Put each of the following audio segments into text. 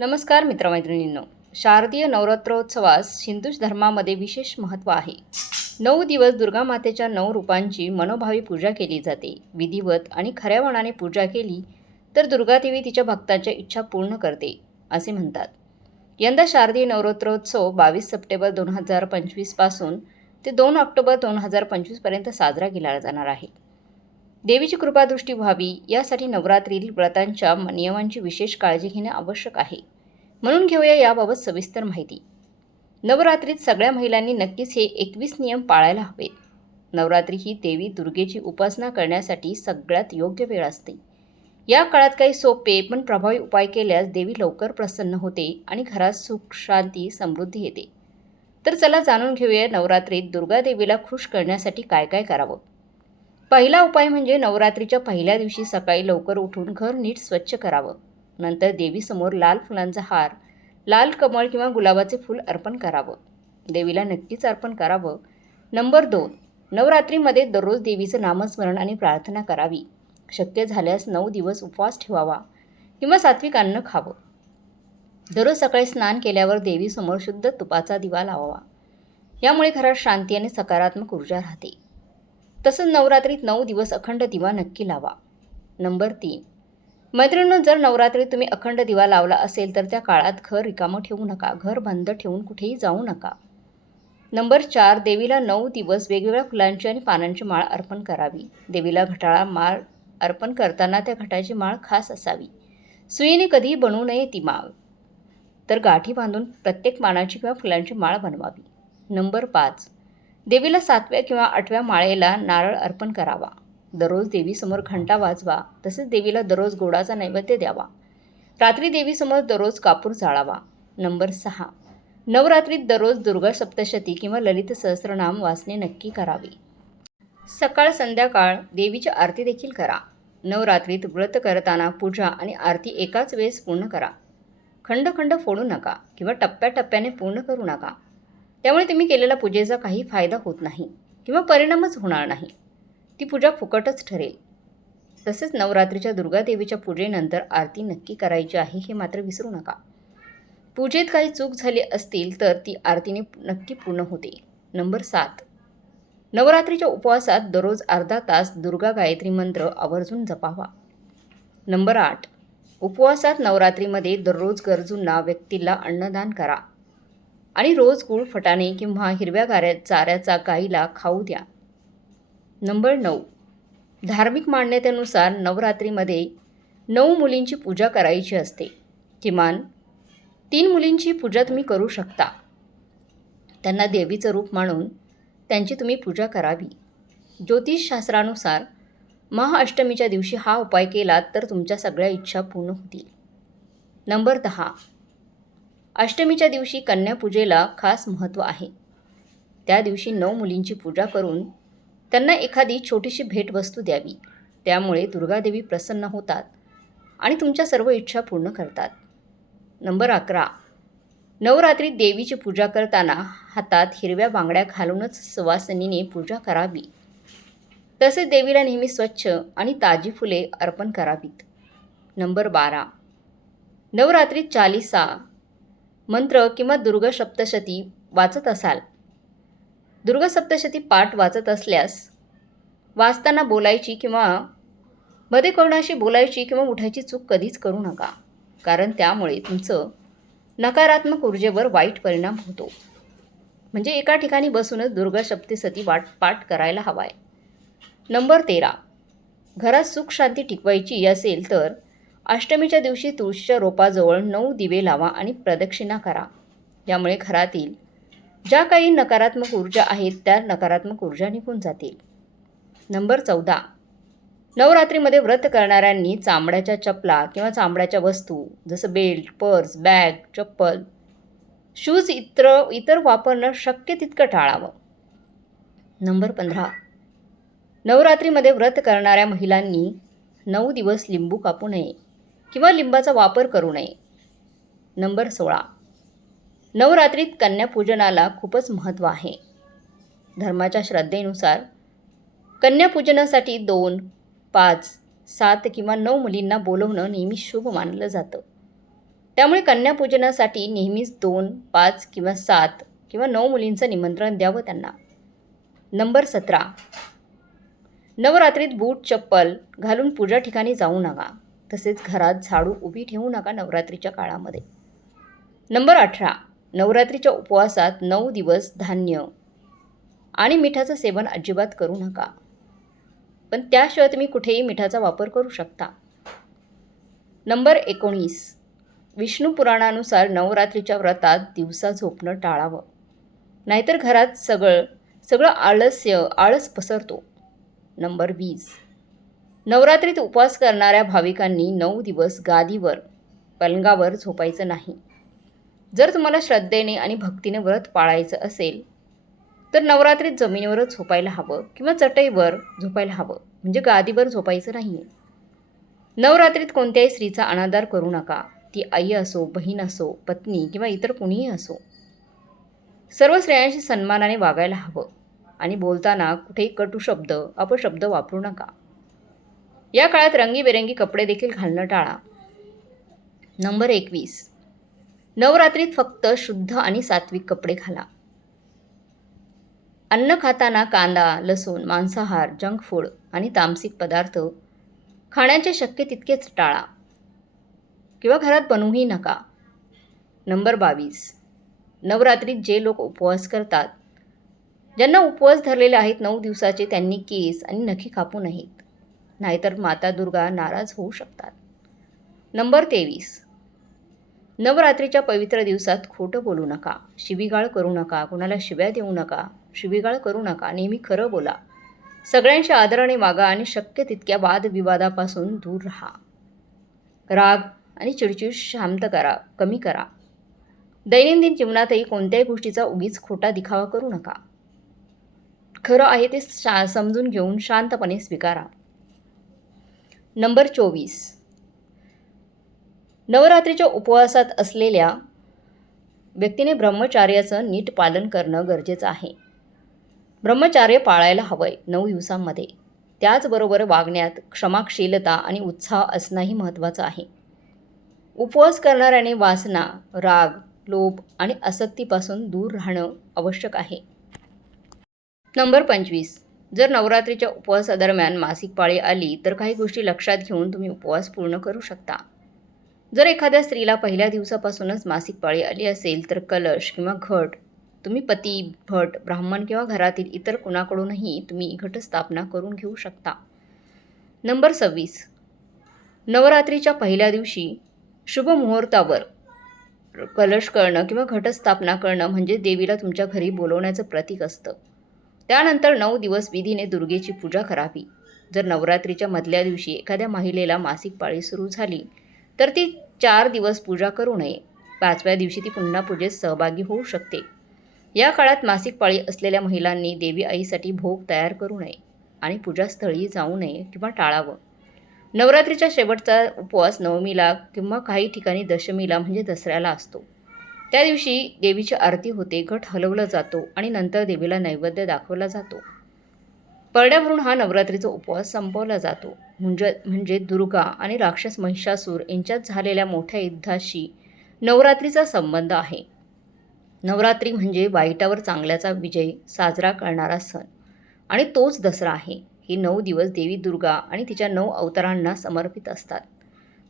नमस्कार मित्रमैत्रिणींनो. शारदीय नवरात्रोत्सवास हिंदू धर्मामध्ये विशेष महत्त्व आहे. नऊ दिवस दुर्गा मातेच्या नऊ रूपांची मनोभावी पूजा केली जाते. विधिवत आणि खऱ्या मनाने पूजा केली तर दुर्गादेवी तिच्या भक्तांच्या इच्छा पूर्ण करते असे म्हणतात. यंदा शारदीय नवरात्रोत्सव बावीस सप्टेंबर दोन हजार पंचवीसपासून ते दोन ऑक्टोबर दोन हजार पंचवीसपर्यंत साजरा केला जाणार आहे. देवीची कृपादृष्टी व्हावी यासाठी नवरात्रीतील व्रतांच्या नियमांची विशेष काळजी घेणे आवश्यक आहे. म्हणून घेऊया याबाबत सविस्तर माहिती. नवरात्रीत सगळ्या महिलांनी नक्कीच हे एकवीस नियम पाळायला हवेत. नवरात्री ही देवी दुर्गेची उपासना करण्यासाठी सगळ्यात योग्य वेळ असते. या काळात काही सोपे पण प्रभावी उपाय केल्यास देवी लवकर प्रसन्न होते आणि घरात सुख शांती समृद्धी येते. तर चला जाणून घेऊया नवरात्रीत दुर्गा देवीला खुश करण्यासाठी काय काय करावं. पहिला उपाय म्हणजे नवरात्रीच्या पहिल्या दिवशी सकाळी लवकर उठून घर नीट स्वच्छ करावं. नंतर देवीसमोर लाल फुलांचा हार लाल कमळ किंवा गुलाबाचे फूल अर्पण करावं. देवीला नक्कीच अर्पण करावं. नंबर दोन नवरात्रीमध्ये दररोज देवीचं नामस्मरण आणि प्रार्थना करावी. शक्य झाल्यास नऊ दिवस उपवास ठेवावा किंवा सात्विक अन्न खावं. दररोज सकाळी स्नान केल्यावर देवीसमोर शुद्ध तुपाचा दिवा लावावा. यामुळे घरात शांती आणि सकारात्मक ऊर्जा राहते. तसंच नवरात्रीत नऊ दिवस अखंड दिवा नक्की लावा. नंबर तीन. मैत्रिणींनो जर नवरात्रीत तुम्ही अखंड दिवा लावला असेल तर त्या काळात घर रिकामं ठेवू नका. घर बंद ठेवून कुठेही जाऊ नका. नंबर चार. देवीला नऊ दिवस वेगवेगळ्या फुलांची आणि पानांची माळ अर्पण करावी. देवीला घटाळा माळ अर्पण करताना त्या घटाची माळ खास असावी. सुईने कधीही बनवू नये ती माळ. तर गाठी बांधून प्रत्येक पानाची किंवा फुलांची माळ बनवावी. नंबर पाच. देवीला सातव्या किंवा आठव्या माळेला नारळ अर्पण करावा. दररोज देवीसमोर घंटा वाजवा तसेच देवीला दररोज गोडाचा नैवेद्य द्यावा. रात्री देवीसमोर दररोज कापूर जाळावा. नंबर सहा. नवरात्रीत दररोज दुर्गा सप्तशती किंवा ललित सहस्रनाम वाचणे नक्की करावे. सकाळ संध्याकाळ देवीची आरती देखील करा. नवरात्रीत व्रत करताना पूजा आणि आरती एकाच वेळेस पूर्ण करा. खंड खंड फोडू नका किंवा टप्प्याटप्प्याने पूर्ण करू नका. त्यामुळे तुम्ही केलेल्या पूजेचा काही फायदा होत नाही किंवा परिणामच होणार नाही. ती पूजा फुकटच ठरेल. तसेच नवरात्रीच्या दुर्गादेवीच्या पूजेनंतर आरती नक्की करायची आहे हे मात्र विसरू नका. पूजेत काही चूक झाली असतील तर ती आरतीने नक्की पूर्ण होते. नंबर सात. नवरात्रीच्या उपवासात दररोज अर्धा तास दुर्गा गायत्री मंत्र आवर्जून जपावा. नंबर आठ. उपवासात नवरात्रीमध्ये दररोज गरजूंना व्यक्तीला अन्नदान करा. आणि रोज गुळ फटाणे किंवा हिरव्या गाऱ्या चाऱ्याचा गाईला खाऊ द्या. नंबर नऊ. धार्मिक मान्यतेनुसार नवरात्रीमध्ये नऊ मुलींची पूजा करायची असते. किमान तीन मुलींची पूजा तुम्ही करू शकता. त्यांना देवीचं रूप मानून त्यांची तुम्ही पूजा करावी. ज्योतिषशास्त्रानुसार महाअष्टमीच्या दिवशी हा उपाय केला तर तुमच्या सगळ्या इच्छा पूर्ण होतील. नंबर दहा. अष्टमीच्या दिवशी कन्यापूजेला खास महत्त्व आहे. त्या दिवशी नऊ मुलींची पूजा करून त्यांना एखादी छोटीशी भेटवस्तू द्यावी. त्यामुळे दुर्गादेवी प्रसन्न होतात आणि तुमच्या सर्व इच्छा पूर्ण करतात. नंबर अकरा. नवरात्रीत देवीची पूजा करताना हातात हिरव्या बांगड्या घालूनच सुवासनीने पूजा करावी. तसेच देवीला नेहमी स्वच्छ आणि ताजी फुले अर्पण करावीत. नंबर बारा. नवरात्रीत चालिसा मंत्र किंवा दुर्गसप्तशती वाचत असाल. दुर्गसप्तशती पाठ वाचत असल्यास वाचताना बोलायची किंवा मध्ये कोणाशी बोलायची किंवा उठायची चूक कधीच करू नका कारण त्यामुळे तुमचं नकारात्मक ऊर्जेवर वाईट परिणाम होतो. म्हणजे एका ठिकाणी बसूनच दुर्गा सप्तशती वाट पाठ करायला हवा आहे नंबर तेरा. घरात सुख शांती टिकवायची असेल तर अष्टमीच्या दिवशी तुळशीच्या रोपाजवळ नऊ दिवे लावा आणि प्रदक्षिणा करा. यामुळे घरातील ज्या काही नकारात्मक ऊर्जा आहेत त्या नकारात्मक ऊर्जा निघून जातील. नंबर चौदा. नवरात्रीमध्ये व्रत करणाऱ्यांनी चामड्याच्या चपला किंवा चामड्याच्या वस्तू जसं बेल्ट पर्स बॅग चप्पल शूज इतर इतर वापरणं शक्य तितकं टाळावं. नंबर पंधरा. नवरात्रीमध्ये व्रत करणाऱ्या महिलांनी नऊ दिवस लिंबू कापू नये. किंवा लिंबाचा वापर करू नये. नंबर सोळा. नवरात्रीत कन्यापूजनाला खूपच महत्त्व आहे. धर्माच्या श्रद्धेनुसार कन्यापूजनासाठी दोन पाच सात किंवा नऊ मुलींना बोलवणं नेहमी शुभ मानलं जातं. त्यामुळे कन्यापूजनासाठी नेहमीच दोन पाच किंवा सात किंवा नऊ मुलींचं निमंत्रण द्यावं त्यांना. नंबर सतरा. नवरात्रीत बूट चप्पल घालून पूजा ठिकाणी जाऊ नका. तसेच घरात झाडू उभी ठेवू नका नवरात्रीच्या काळामध्ये. नंबर अठरा. नवरात्रीच्या उपवासात नऊ दिवस धान्य आणि मिठाचं सेवन अजिबात करू नका. पण त्याशिवाय तुम्ही कुठेही मिठाचा वापर करू शकता. नंबर एकोणीस. विष्णू पुराणानुसार नवरात्रीच्या व्रतात दिवसा झोपणं टाळावं. नाहीतर घरात सगळं सगळं आळस्य आळस पसरतो. नंबर वीस. नवरात्रीत उपवास करणाऱ्या भाविकांनी नऊ दिवस गादीवर पलंगावर झोपायचं नाही. जर तुम्हाला श्रद्धेने आणि भक्तीने व्रत पाळायचं असेल तर नवरात्रीत जमिनीवरच झोपायला हवं किंवा चटईवर झोपायला हवं. म्हणजे गादीवर झोपायचं नाही नवरात्रीत कोणत्याही स्त्रीचा अनादर करू नका. ती आई असो बहीण असो पत्नी किंवा इतर कुणीही असो. सर्व स्त्रियांशी सन्मानाने वागायला हवं. आणि बोलताना कुठेही कटू शब्द अपशब्द वापरू नका. या काळात रंगीबेरंगी कपडे देखील घालणं टाळा. नंबर एकवीस. नवरात्रीत फक्त शुद्ध आणि सात्विक कपडे घाला. अन्न खाताना कांदा लसूण मांसाहार जंक फूड आणि तामसिक पदार्थ खाण्याचे शक्य तितकेच टाळा. किंवा घरात बनवूही नका. नंबर बावीस. नवरात्रीत जे लोक उपवास करतात ज्यांना उपवास धरलेले आहेत नऊ दिवसाचे त्यांनी केस आणि नखी कापू नयेत. नाहीतर माता दुर्गा नाराज होऊ शकतात. नंबर तेवीस. नवरात्रीच्या पवित्र दिवसात खोटं बोलू नका शिवीगाळ करू नका कुणाला शिव्या देऊ नका शिवीगाळ करू नका नेहमी खरं बोला. सगळ्यांशी आदराने वागा आणि शक्य तितक्या वादविवादापासून दूर राहा. राग आणि चिडचिड शांत करा कमी करा. दैनंदिन जीवनातही कोणत्याही गोष्टीचा उगीच खोटा दिखावा करू नका. खरं आहे ते शा समजून घेऊन शांतपणे स्वीकारा. नंबर चोवीस. नवरात्रीच्या उपवासात असलेल्या व्यक्तीने ब्रह्मचार्याचं नीट पालन करणं गरजेचं आहे. ब्रह्मचार्य पाळायला हवंय नऊ दिवसांमध्ये. त्याचबरोबर वागण्यात क्षमाशीलता आणि उत्साह असणंही महत्त्वाचं आहे. उपवास करणाऱ्याने वासना राग लोभ आणि आसक्तीपासून दूर राहणं आवश्यक आहे. नंबर पंचवीस. जर नवरात्रीच्या उपवासादरम्यान मासिक पाळी आली तर काही गोष्टी लक्षात घेऊन तुम्ही उपवास पूर्ण करू शकता. जर एखाद्या स्त्रीला पहिल्या दिवसापासूनच मासिक पाळी आली असेल तर कलश किंवा घट तुम्ही पती भट ब्राह्मण किंवा घरातील इतर कुणाकडूनही तुम्ही घटस्थापना करून घेऊ शकता. नंबर सव्वीस. नवरात्रीच्या पहिल्या दिवशी शुभ मुहूर्तावर कलश करणं किंवा घटस्थापना करणं म्हणजे देवीला तुमच्या घरी बोलवण्याचं प्रतीक असतं. त्यानंतर नऊ दिवस विधीने दुर्गेची पूजा करावी. जर नवरात्रीच्या मधल्या दिवशी एखाद्या महिलेला मासिक पाळी सुरू झाली तर ती चार दिवस पूजा करू नये. पाचव्या दिवशी ती पुन्हा पूजेत सहभागी होऊ शकते. या काळात मासिक पाळी असलेल्या महिलांनी देवी आईसाठी भोग तयार करू नये आणि पूजास्थळी जाऊ नये किंवा टाळावं. नवरात्रीच्या शेवटचा उपवास नवमीला किंवा काही ठिकाणी दशमीला म्हणजे दसऱ्याला असतो. त्या दिवशी देवीची आरती होते घट हलवला जातो आणि नंतर देवीला नैवेद्य दाखवला जातो. परड्यावरून हा नवरात्रीचा उपवास संपवला जातो. म्हणजे म्हणजे दुर्गा आणि राक्षस महिषासूर यांच्यात झालेल्या मोठ्या युद्धाशी नवरात्रीचा संबंध आहे. नवरात्री म्हणजे वाईटावर चांगल्याचा विजय साजरा करणारा सण आणि तोच दसरा आहे. हे नऊ दिवस देवी दुर्गा आणि तिच्या नऊ अवतारांना समर्पित असतात.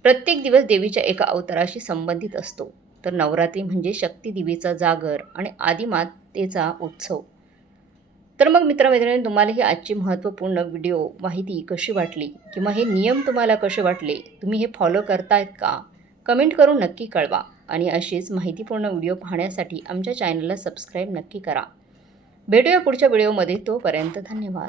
प्रत्येक दिवस देवीच्या एका अवताराशी संबंधित असतो. तर नवरात्री म्हणजे शक्ती देवीचा जागर आणि आदिमातेचा उत्सव. तर मग मित्रमैत्रिणी तुम्हाला ही आजची महत्त्वपूर्ण व्हिडिओ माहिती कशी वाटली? किंवा हे नियम तुम्हाला कसे वाटले? तुम्ही हे फॉलो करतायत का? कमेंट करून नक्की कळवा. आणि अशीच माहितीपूर्ण व्हिडिओ पाहण्यासाठी आमच्या चॅनलला सबस्क्राईब नक्की करा. भेटूया पुढच्या व्हिडिओमध्ये तोपर्यंत धन्यवाद.